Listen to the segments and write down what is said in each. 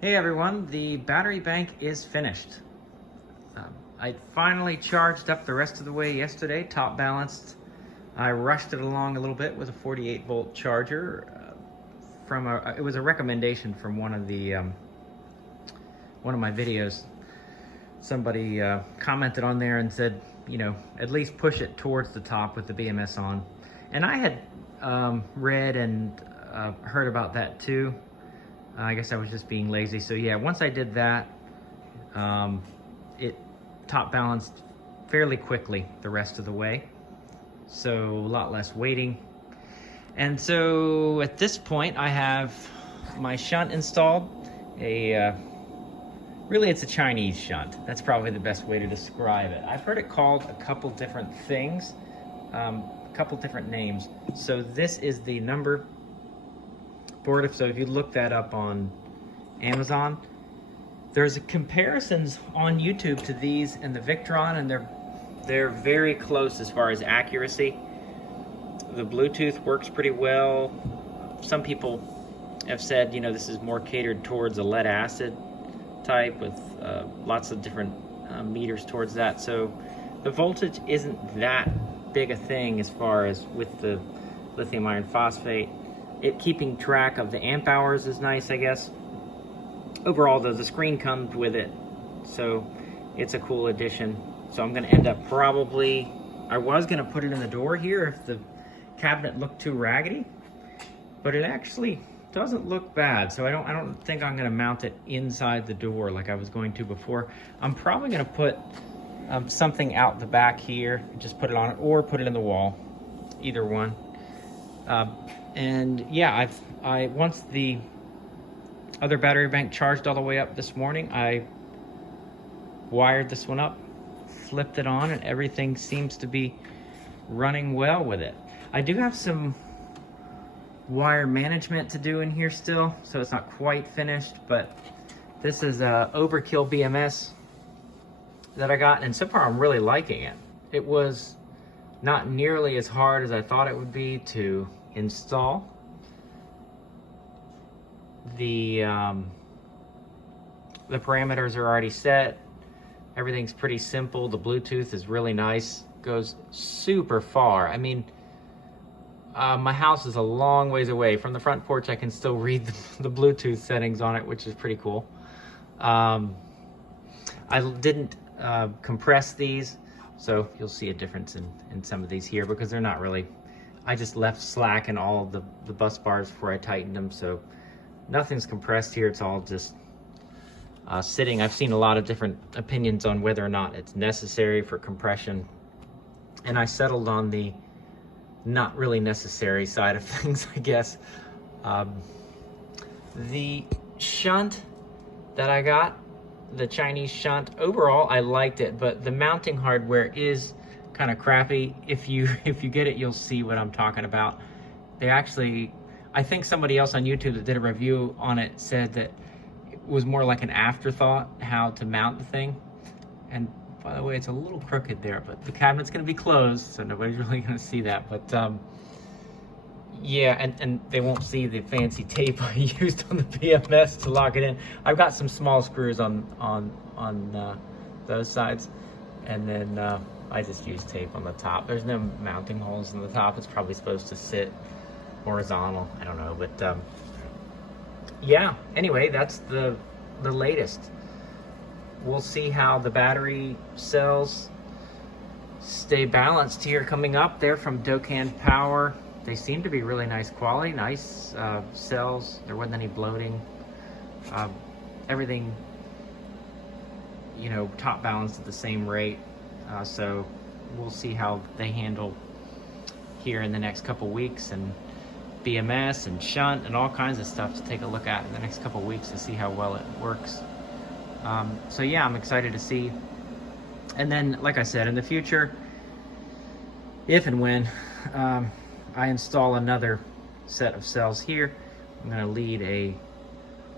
Hey everyone, the battery bank is finished. I finally charged up the rest of the way yesterday, top balanced. I rushed it along a little bit with a 48 volt charger. It was a recommendation from one of my videos. Somebody commented on there and said, at least push it towards the top with the BMS on. And I had read and heard about that too. I guess I was just being lazy. So yeah, once I did that, it top balanced fairly quickly the rest of the way. So a lot less waiting. And so at this point I have my shunt installed. Really it's a Chinese shunt. That's probably the best way to describe it. I've heard it called a couple different things, a couple different names. So this is the number board. So if you look that up on Amazon, there's comparisons on YouTube to these and the Victron, and they're very close as far as accuracy. The Bluetooth works pretty well. Some people have said, this is more catered towards a lead acid type with lots of different meters towards that. So the voltage isn't that big a thing as far as with the lithium iron phosphate. It keeping track of the amp hours is nice, I guess. Overall, though, the screen comes with it, so it's a cool addition. So I'm gonna end up I was gonna put it in the door here if the cabinet looked too raggedy, but it actually doesn't look bad. So I don't think I'm gonna mount it inside the door like I was going to before. I'm probably gonna put something out the back here, just put it on it, or put it in the wall, either one. And yeah, once the other battery bank charged all the way up this morning, I wired this one up, flipped it on, and everything seems to be running well with it. I do have some wire management to do in here still, so it's not quite finished, but this is a Overkill BMS that I got, and so far I'm really liking it. It was not nearly as hard as I thought it would be to install. The parameters are already set. Everything's pretty simple. The Bluetooth is really nice. Goes super far. I mean, my house is a long ways away. From the front porch, I can still read the Bluetooth settings on it, which is pretty cool. I didn't compress these, so you'll see a difference in some of these here because they're not really. I just left slack in all of the bus bars before I tightened them, so nothing's compressed here. It's all just sitting. I've seen a lot of different opinions on whether or not it's necessary for compression, and I settled on the not really necessary side of things, I guess. The shunt that I got, the Chinese shunt, overall I liked it, but the mounting hardware is kind of crappy. If you get it, you'll see what I'm talking about. They actually, I think somebody else on YouTube that did a review on it said that it was more like an afterthought how to mount the thing. And by the way, it's a little crooked there, but the cabinet's gonna be closed, so nobody's really gonna see that. But yeah, and they won't see the fancy tape I used on the BMS to lock it in. I've got some small screws on those sides, and then I just use tape on the top. There's no mounting holes in the top. It's probably supposed to sit horizontal. I don't know, but yeah. Anyway, that's the latest. We'll see how the battery cells stay balanced here coming up. They're from Dokkan Power. They seem to be really nice quality, nice cells. There wasn't any bloating. Everything, top balanced at the same rate. So we'll see how they handle here in the next couple weeks, and BMS and shunt and all kinds of stuff to take a look at in the next couple weeks to see how well it works. So yeah, I'm excited to see. And then, like I said, in the future, if and when I install another set of cells here, I'm going to lead a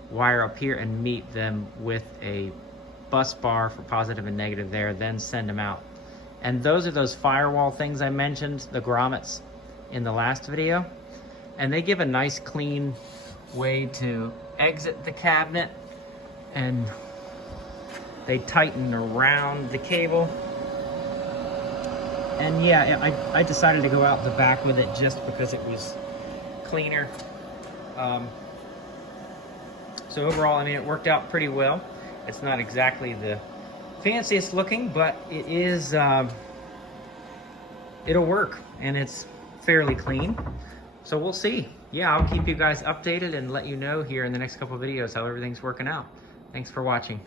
wire up here and meet them with a bus bar for positive and negative there, then send them out. And those are those firewall things I mentioned, the grommets in the last video. And they give a nice clean way to exit the cabinet and they tighten around the cable. And yeah, I decided to go out the back with it just because it was cleaner. So overall, I mean, it worked out pretty well. It's not exactly the fanciest looking, but it is, it'll work, and it's fairly clean. So we'll see. Yeah, I'll keep you guys updated and let you know here in the next couple of videos how everything's working out. Thanks for watching.